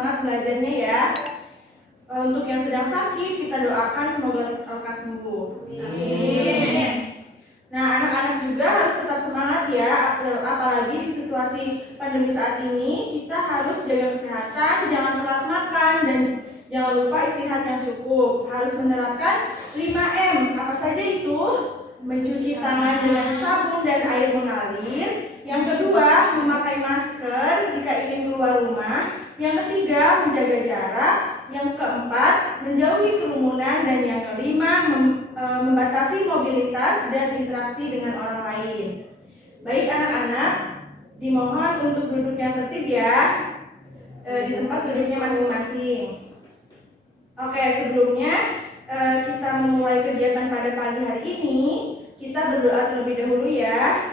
semangat belajarnya ya. Untuk yang sedang sakit, kita doakan semoga lekas sembuh. Amin. Nah, anak-anak juga harus tetap semangat ya, apalagi di situasi pandemi saat ini. Kita harus jaga kesehatan, jangan telat makan, dan jangan lupa istirahat yang cukup. Harus menerapkan 5M. Apa saja itu? Mencuci tangan dengan sabun dan air mengalir. Yang kedua, memakai masker jika ingin keluar rumah. Yang ketiga, menjaga jarak. Yang keempat, menjauhi kerumunan. Dan yang kelima, membatasi mobilitas dan interaksi dengan orang lain. Baik anak-anak, dimohon untuk duduk yang tertib ya, di tempat duduknya masing-masing. Oke, sebelumnya kita memulai kegiatan pada pagi hari ini, kita berdoa terlebih dahulu ya.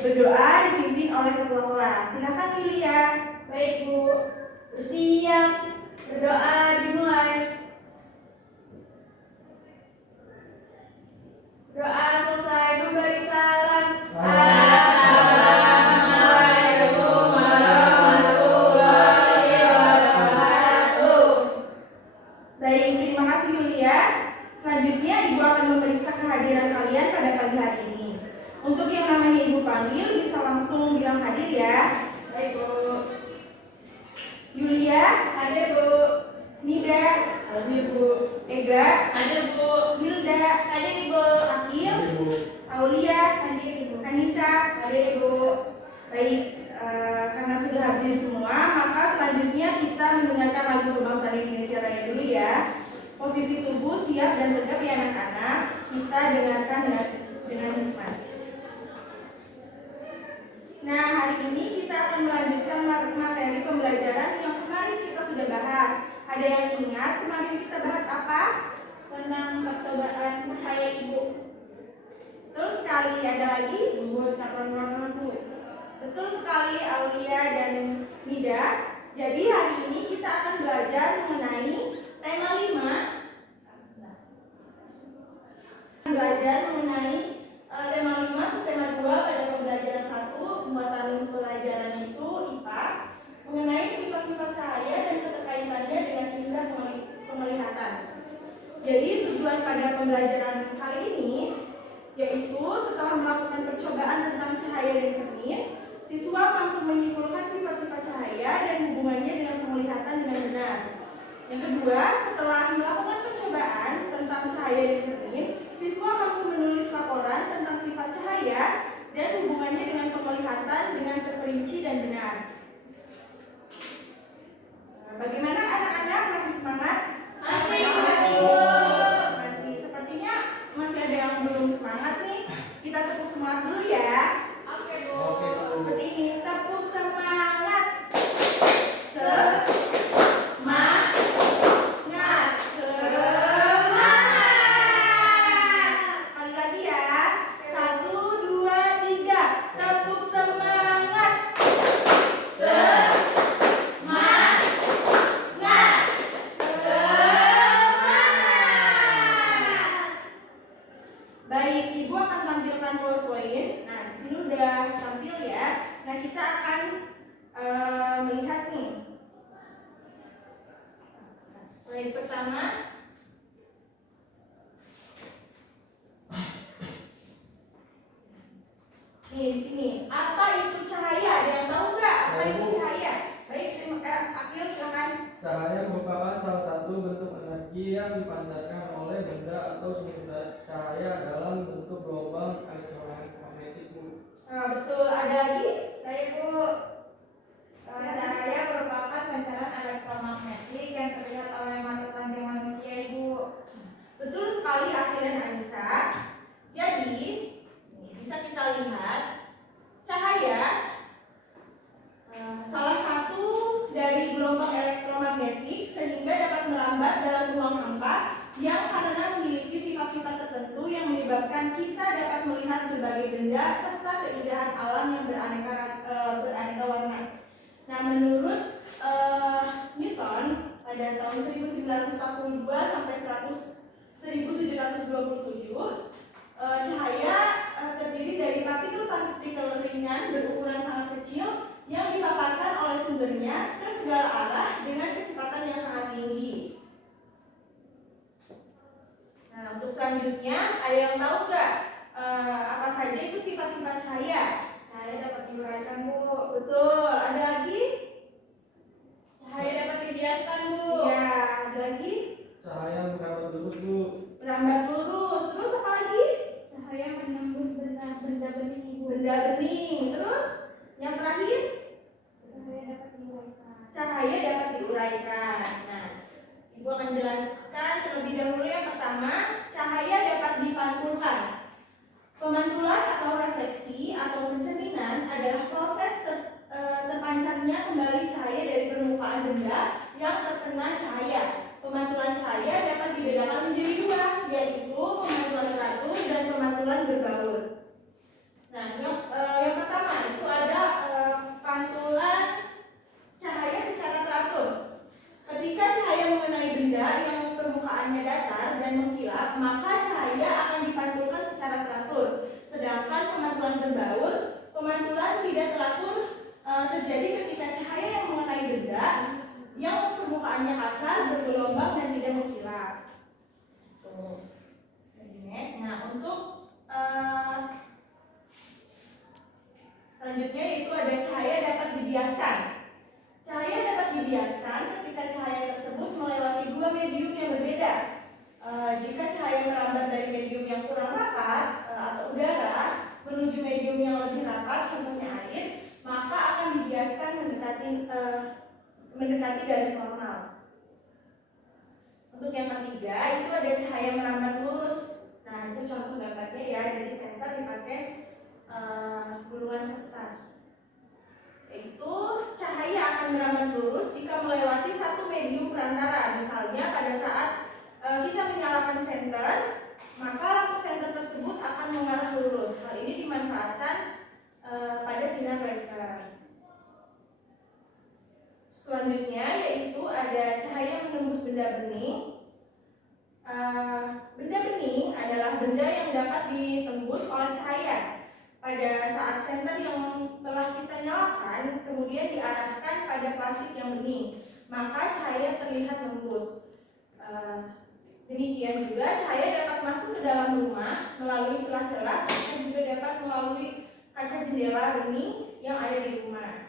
Berdoa dipimpin oleh ketua kelas. Silakan Yulia. Baik Bu, bersiap, berdoa dimulai. Doa selesai, memberi salam. Assalamualaikum warahmatullahi wabarakatuh. Baik, terima kasih Yulia. Selanjutnya Ibu akan memeriksa kehadiran kalian pada pagi hari ini. Untuk yang namanya Ibu panggil bisa langsung bilang hadir ya. Baik Bu. Yulia, Hadir Bu. Nida, Hadir Bu. Ega, Hadir Bu. Hilda, Hadir Ibu. Akil, Aulia, Hadir Ibu. Anissa. Hadir Ibu. Baik, karena sudah hadir semua, maka selanjutnya kita mendengarkan lagu kebangsaan Indonesia Raya dulu ya. Posisi tubuh siap dan tegap ya anak-anak. Kita dengarkan dengan hikmat. Nah, hari ini kita akan melanjutkan materi pembelajaran yang kemarin kita sudah bahas. Ada yang ingat kemarin kita bahas apa? Tentang percobaan cahaya Ibu. Betul sekali. Ada lagi? Bu, calon warna Bu. Betul sekali Aulia dan Nida. Jadi hari ini kita akan belajar mengenai tema 5. Belajar mengenai tema 5 subtema 2 pada pembelajaran 1 muatan pelajaran itu IPA, mengenai sifat-sifat cahaya dan keterkaitannya dengan indera penglihatan. Jadi tujuan pada pembelajaran kali ini yaitu setelah melakukan percobaan tentang cahaya dan cermin, siswa mampu menyimpulkan sifat-sifat cahaya dan hubungannya dengan penglihatan dengan benar. Yang kedua, setelah melakukan percobaan tentang cahaya dan cermin, siswa mampu menulis laporan tentang sifat cahaya dan hubungannya dengan penglihatan dengan terperinci dan benar. Bagaimana anak-anak, masih semangat? Masih Bu. Masih. Sepertinya masih ada yang belum semangat nih. Kita tepuk semangat dulu ya. Oke Bu. Seperti ini, tepuk semangat. Sekali lagi ya. 1, 2, 3. Tepuk semangat. Baik, Ibu akan tampilkan PowerPoint. Nah, di sini udah tampil ya. Nah, kita akan melihat nih. Slide pertama. Nih, di sini. Apa itu cahaya? Ada yang tahu nggak? Apa itu cahaya? Baik, Akil silakan. Cahaya merupakan salah satu bentuk energi yang dipancarkan oleh benda atau sumber cahaya dalam bentuk gelombang elektromagnetik. Betul. Ada lagi? Saya Bu. Cahaya merupakan pancaran elektromagnetik yang terlihat oleh mata telanjang manusia Ibu. Betul sekali Akil dan Anissa. Jadi, bisa kita lihat cahaya salah satu dari gelombang elektromagnetik sehingga dapat merambat dalam ruang hampa yang karena memiliki sifat-sifat tertentu yang menyebabkan kita dapat melihat berbagai benda serta keindahan alam yang beraneka warna. Nah, menurut Newton pada tahun 1942 sampai 1727, cahaya terdiri dari partikel-partikel ringan berukuran sangat kecil yang dipaparkan oleh sumbernya ke segala arah dengan kecepatan dibiaskan, Bu. Ya, ada lagi? Cahaya merambat lurus, Bu. Merambat lurus. Terus apa lagi? Cahaya menembus benda bening, Ibu. Benda bening. Terus yang terakhir? Cahaya dapat diuraikan. Cahaya dapat diuraikan. Nah, Ibu akan jelaskan terlebih dahulu yang pertama, cahaya dapat dipantulkan. Pemantulan atau refleksi atau pencerminan adalah proses terpancarnya kembali cahaya dari permukaan benda yang terkena cahaya. Pemantulan cahaya dapat dibedakan menjadi dua, yaitu pemantulan teratur dan pemantulan berbaur. Nah, yang pertama itu ada pantulan cahaya secara teratur. Ketika cahaya mengenai benda yang permukaannya datar dan mengkilap, maka cahaya akan dipantulkan secara teratur. Sedangkan pemantulan berbaur, pemantulan tidak teratur terjadi ketika cahaya yang mengenai benda yang permukaannya kasar, bergelombang dan tidak mengkilap. Tuh. Nah, untuk selanjutnya itu ada cahaya dapat dibiaskan. Cahaya dapat dibiaskan ketika cahaya tersebut melewati dua medium yang berbeda. Jika cahaya merambat dari medium yang kurang rapat atau udara menuju medium yang lebih rapat, contohnya air, maka akan dibiaskan mendekati garis normal. Untuk yang ketiga itu ada cahaya merambat lurus. Nah, itu contoh gambarnya ya. Jadi senter dipakai gulungan kertas. Yaitu cahaya akan merambat lurus jika melewati satu medium perantara. Misalnya pada saat kita menyalakan senter, maka lampu senter tersebut akan mengarah lurus. Hal ini dimanfaatkan pada sinar laser. Selanjutnya yaitu ada cahaya menembus benda bening. Benda bening adalah benda yang dapat ditembus oleh cahaya. Pada saat senter yang telah kita nyalakan kemudian diarahkan pada plastik yang bening, maka cahaya terlihat tembus. Demikian juga cahaya dapat masuk ke dalam rumah melalui celah-celah dan juga dapat melalui kaca jendela bening yang ada di rumah.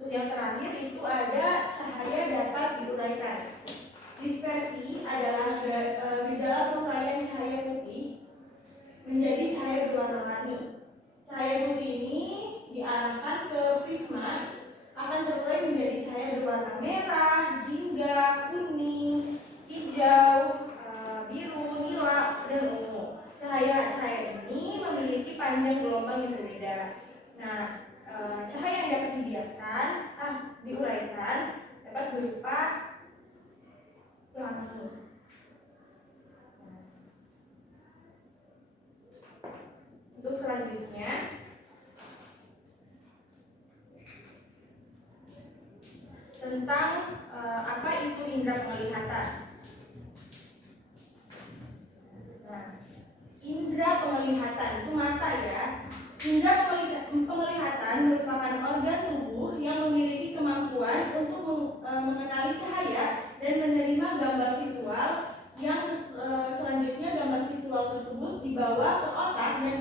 Untuk yang terakhir itu ada cahaya dapat diuraikan. Dispersi adalah gejala penguraian cahaya putih menjadi cahaya berwarna-warni. Cahaya putih ini diarahkan ke prisma akan terurai menjadi cahaya berwarna merah, jingga, kuning, hijau, biru, nila, dan ungu. Cahaya-cahaya ini memiliki panjang gelombang yang berbeda. Nah, cahaya yang dapat diuraikan dapat berupa pelangi. Untuk selanjutnya tentang apa itu indera penglihatan. Nah, indera penglihatan itu mata ya. Indera penglihatan merupakan organ tubuh yang memiliki kemampuan untuk mengenali cahaya dan menerima gambar visual yang selanjutnya gambar visual tersebut dibawa ke otak dan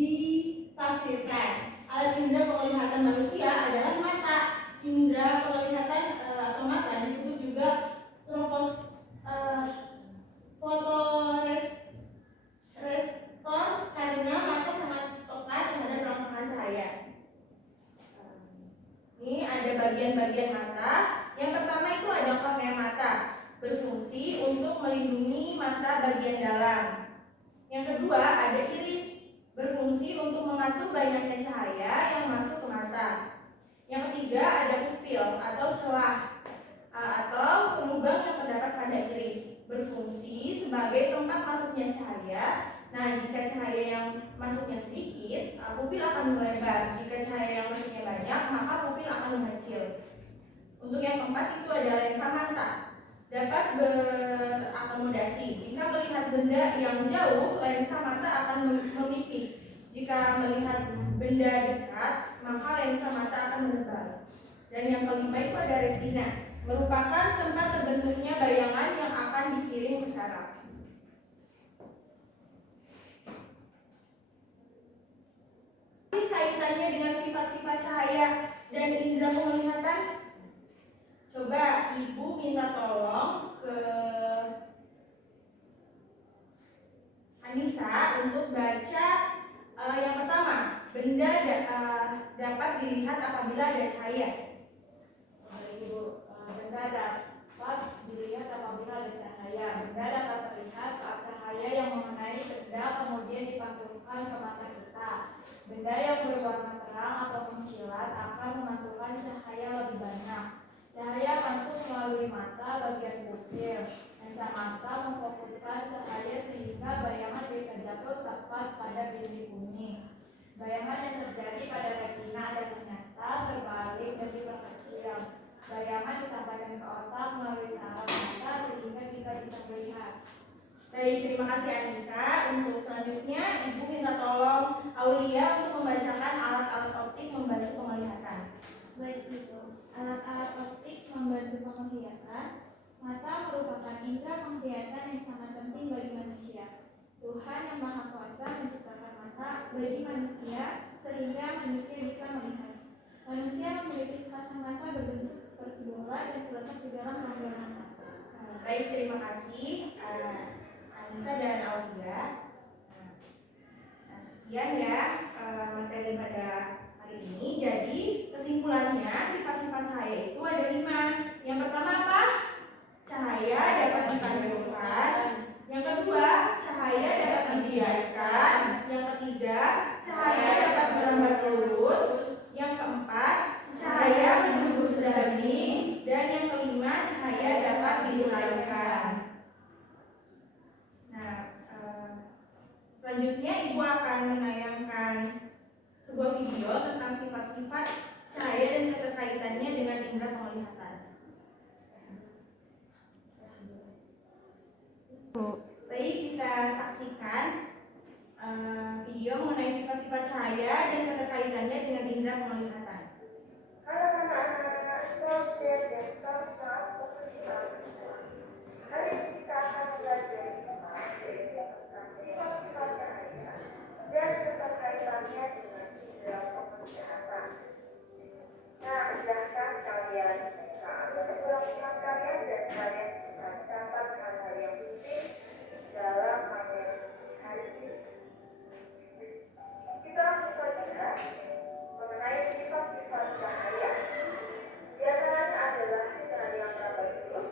ditafsirkan. Alat indera penglihatan manusia adalah mata. Indera penglihatan atau mata disebut juga fotoreseptor karena mata sangat peka terhadap rangsangan cahaya. Ini ada bagian-bagian mata. Yang pertama itu ada kornea mata, berfungsi untuk melindungi mata bagian dalam. Yang kedua ada iris, berfungsi untuk mengatur banyaknya cahaya yang masuk ke mata. Yang ketiga ada pupil atau celah atau lubang yang terdapat pada iris, berfungsi sebagai tempat masuknya cahaya. Nah, jika cahaya yang masuknya sedikit, pupil akan melebar. Jika cahaya yang masuknya banyak, maka pupil akan mengecil. Untuk yang keempat itu ada lensa mata, dapat berakomodasi. Jika melihat benda yang jauh, lensa mata akan memipik. Jika melihat benda dekat, maka lensa mata akan menebal. Dan yang kelima itu ada retina, merupakan tempat terbentuknya bayangan yang akan dikirim ke saraf. Kaitannya dengan sifat-sifat cahaya dan indera penglihatan Ibu minta tolong ke Anissa untuk baca yang pertama, benda dapat dilihat apabila ada cahaya. Baik Ibu, benda dapat dilihat apabila ada cahaya. Benda dapat terlihat saat cahaya yang mengenai benda kemudian dipantulkan ke mata kita. Benda yang berwarna terang atau mengkilat akan memantulkan cahaya lebih banyak. Cahaya masuk melalui mata bagian pupil. Lensa mata memfokuskan cahaya sehingga bayangan bisa jatuh tepat pada bintik kuning. Bayangan yang terjadi pada retina adalah nyata, terbalik, dan diperkecil. Bayangan disampaikan ke otak melalui saraf mata sehingga kita bisa melihat. Baik, terima kasih Anissa. Untuk selanjutnya, Ibu minta tolong Aulia untuk membacakan alat-alat optik membantu penglihatan. Baik Ibu, alat-alat optik membantu penglihatan. Mata merupakan indera penglihatan yang sangat penting bagi manusia. Tuhan yang Maha Kuasa menciptakan mata bagi manusia sehingga manusia bisa melihat. Manusia memiliki sepasang mata berbentuk seperti bola dan terletak di dalam rongga mata. Baik, terima kasih Anissa dan Aulia. Nah, sekian ya materi pada hari ini. Jadi kesimpulannya sifat-sifat cahaya itu ada 5. Yang pertama apa? Cahaya dapat dipantulkan. Yang kedua, cahaya dapat dibiaskan. Yang ketiga, cahaya dapat merambat lurus. Yang keempat, cahaya menembus daging. Dan yang kelima, cahaya dapat diuraikan. Nah, selanjutnya Ibu akan menayangkan sebuah video tentang sifat-sifat cahaya dan keterkaitannya dengan indera penglihatan. Baik, kita saksikan video mengenai sifat-sifat cahaya dan keterkaitannya dengan indera penglihatan. Halo anak-anak, salam sehat dan salam sehat untuk kita semua. Hari ini kita akan belajar tentang sifat-sifat cahaya dan keterkaitannya dengan indera penglihatan. Nah, silahkan kalian bisa ulang kalian dan kalian bisa catat hal-hal yang penting dalam materi hari ini. Kita langsung saja mengenai sifat-sifat cahaya. Di antaranya adalah cahaya infraroid,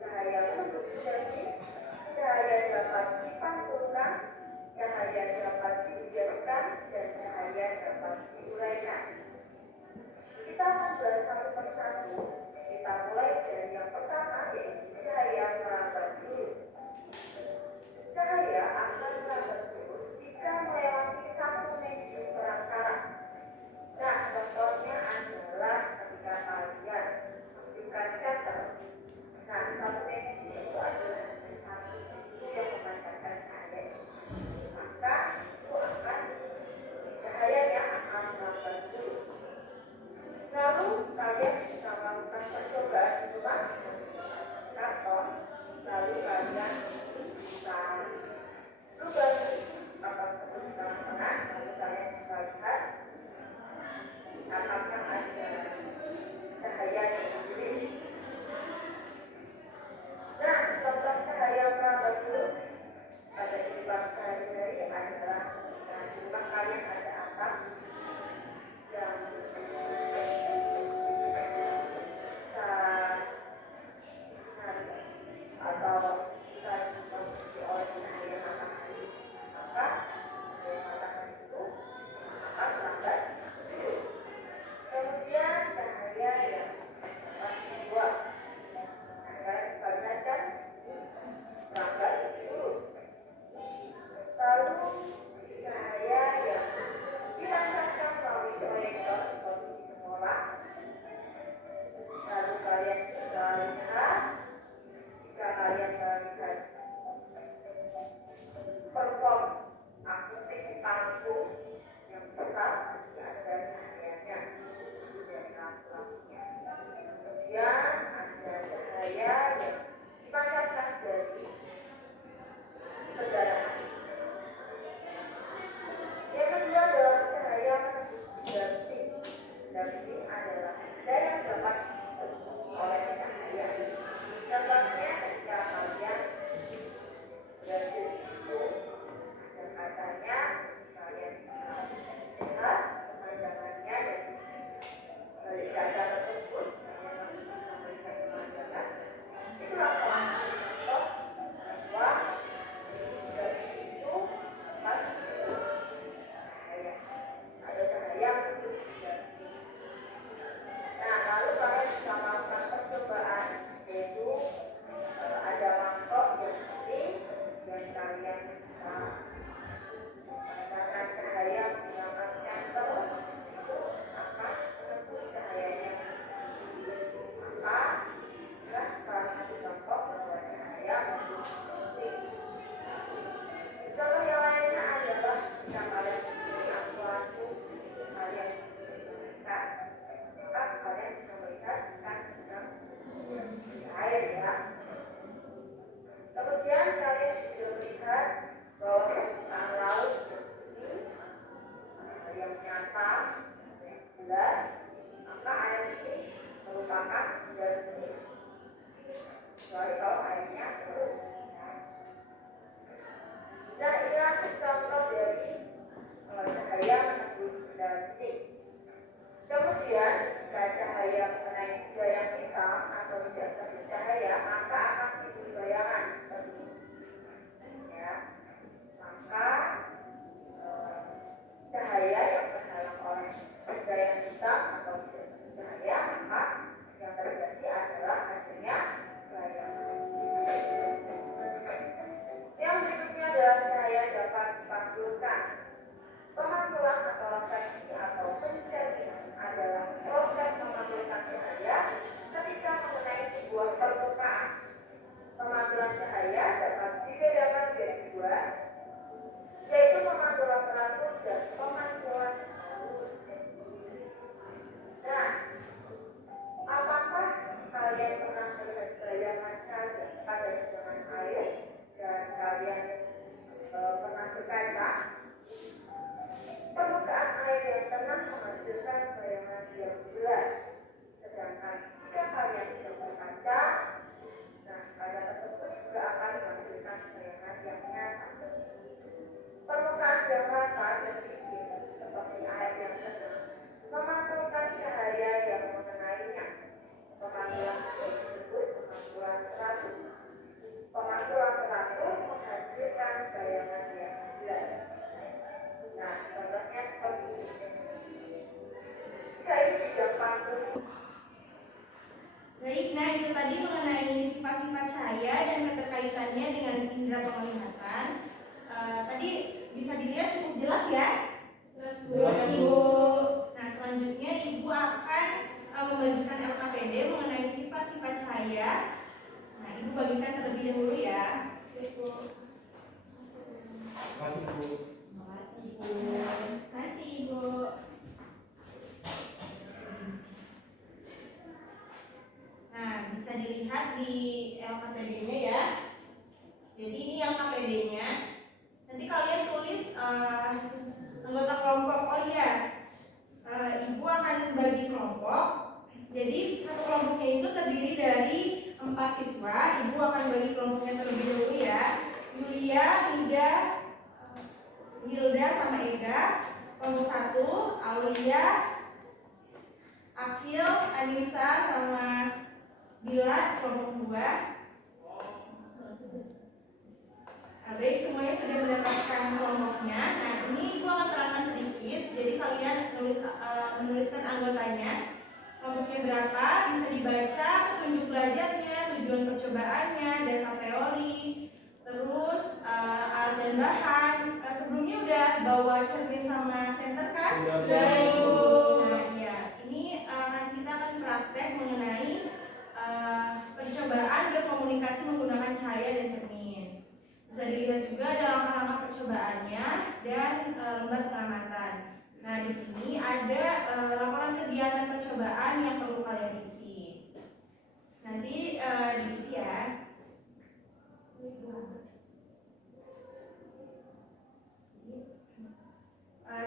cahaya menembus daging, cahaya dapat dipantulkan, cahaya dapat dibiaskan, dan cahaya dapat diuraikan. Kita akan bahas satu persatu. Kita mulai dari yang pertama, yaitu cahaya merambat lurus. Cahaya akan merambat lurus jika melewati satu medium perantara. Nah, contohnya adalah ketika kalian bukan shutter. Nah, satu medium itu adalah satu pintu yang memancarkan cahaya. Maka itu akan cahayanya akan merambat lurus. Lalu kalian bisa melakukan percobaan di rumah kantor, lalu kalian bisa rubah papan tersebut di tengah, lalu kalian bisa lihat apakah ada cahaya yang sendiri. Nah, contoh cahaya merambat lurus pada kehidupan sehari-hari adalah di rumah kalian ada atap yang atau bisa dimasuki oleh cahaya matahari, maka cahaya matahari itu akan merambat lurus. Kemudian berkaca, permukaan air yang tenang menghasilkan bayangan yang jelas. Sedangkan jika kalian sedang berkaca, nah kaca tersebut juga akan menghasilkan bayangan yang nyata. Permukaan yang rata dan licin seperti air yang tenang memantulkan cahaya yang mengenainya. Pemantulan ini disebut pemantulan teratur. Pemantulan teratur menghasilkan bayangan yang jelas. Nah, contohnya seperti ini. Jika ini bidang pantul. Baik, nah itu tadi mengenai sifat-sifat cahaya dan keterkaitannya dengan indera penglihatan. Tadi bisa dilihat cukup jelas ya? Jelas, Bu. Nah, selanjutnya Ibu akan membagikan LKPD mengenai sifat-sifat cahaya. Nah, Ibu bagikan terlebih dahulu ya. Kasih Bu. Kasih Ibu. Nah, bisa dilihat di LKPD-nya ya. Jadi ini LKPD-nya. Nanti kalian tulis anggota kelompok. Oh iya, Ibu akan bagi kelompok. Jadi satu kelompoknya itu terdiri dari 4 siswa. Ibu akan bagi kelompoknya terlebih dahulu ya. Yulia, Nida, Hilda sama Ega. Kelompok 1, Aulia, Akil, Anissa sama Bila. Kelompok 2. Baik, semuanya sudah mendapatkan kelompoknya. Nah, ini Ibu akan terangkan sedikit. Jadi kalian menuliskan anggotanya. Kelompoknya berapa, bisa dibaca petunjuk belajarnya, tujuan percobaannya, dasar teori, terus alat dan bahan. Sebelumnya udah bawa cermin sama senter kan? Sudah, Ibu. Nah, iya. Ini kita akan praktek mengenai percobaan berkomunikasi menggunakan cahaya dan cermin. Bisa dilihat juga ada langkah-langkah percobaannya dan lembar pengamatan. Nah, di sini ada laporan kegiatan percobaan yang perlu kalian isi. Nanti diisi ya.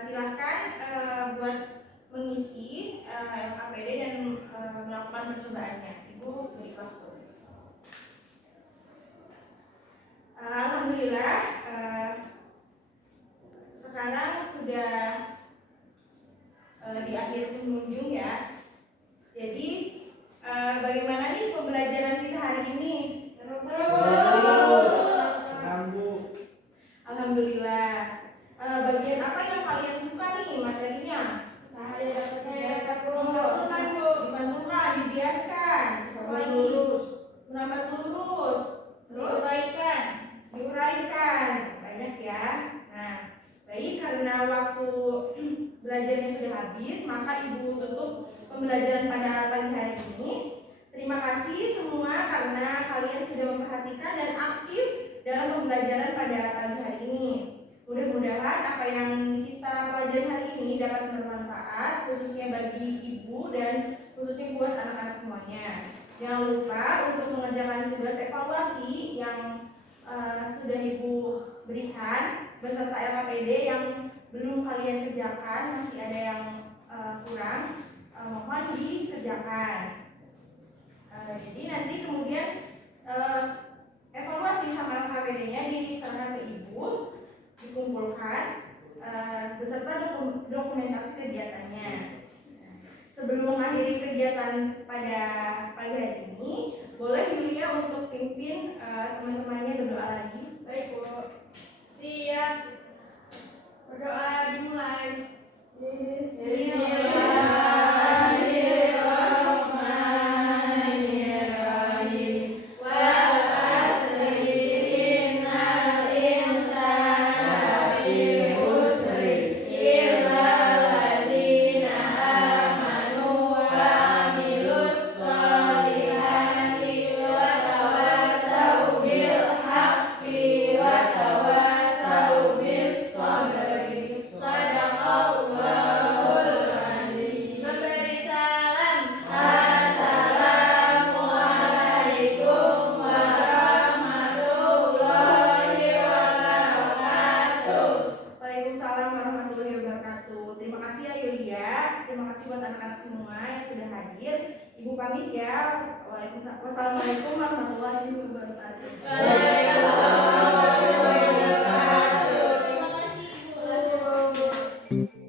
Silahkan buat mengisi LKPD dan melakukan percobaannya. Ibu beri waktu. Alhamdulillah, sekarang sudah di akhir pengunjung ya. Jadi bagaimana nih pembelajaran kita hari ini? Senang Bu. Alhamdulillah. Bagian apa yang kalian suka nih materinya? Dipantulkan, dibiaskan, lagi merambat lurus, terus diuraikan, banyak ya. Nah, baik, karena waktu belajarnya sudah habis, maka Ibu tutup pembelajaran pada pagi hari ini. Terima kasih semua karena kalian sudah memperhatikan dan aktif dalam pembelajaran pada pagi hari ini. Mudah-mudahan apa yang kita pelajari hari ini dapat bermanfaat, khususnya bagi Ibu dan khususnya buat anak-anak semuanya. Jangan lupa untuk mengerjakan tugas evaluasi yang sudah Ibu berikan beserta LKPD yang belum kalian kerjakan, masih ada yang kurang, mohon dikerjakan. Jadi nanti kemudian evaluasi sama LKPD-nya diserahkan ke Ibu, dikumpulkan beserta dokumentasi kegiatannya. Sebelum mengakhiri kegiatan pada pagi hari ini, boleh Yulia untuk pimpin teman-temannya berdoa lagi. Baik, Bu. Siap. Berdoa dimulai. Bismillahirrahmanirrahim. Wal asri innal insana lafi khusri illa alladziina aamanu wa 'amilus shalihati wa tawassaw bil haqqi wa tawassaw bis sabri. Sadaqallahul adzim. Memberi Waalaikumsalam warahmatullahi wabarakatuh. Terima kasih ya Yulia. Terima kasih buat anak-anak semua yang sudah hadir. Ibu pamit ya. Wassalamualaikum warahmatullahi wabarakatuh. Waalaikumsalam warahmatullahi wabarakatuh. Terima kasih, Bu.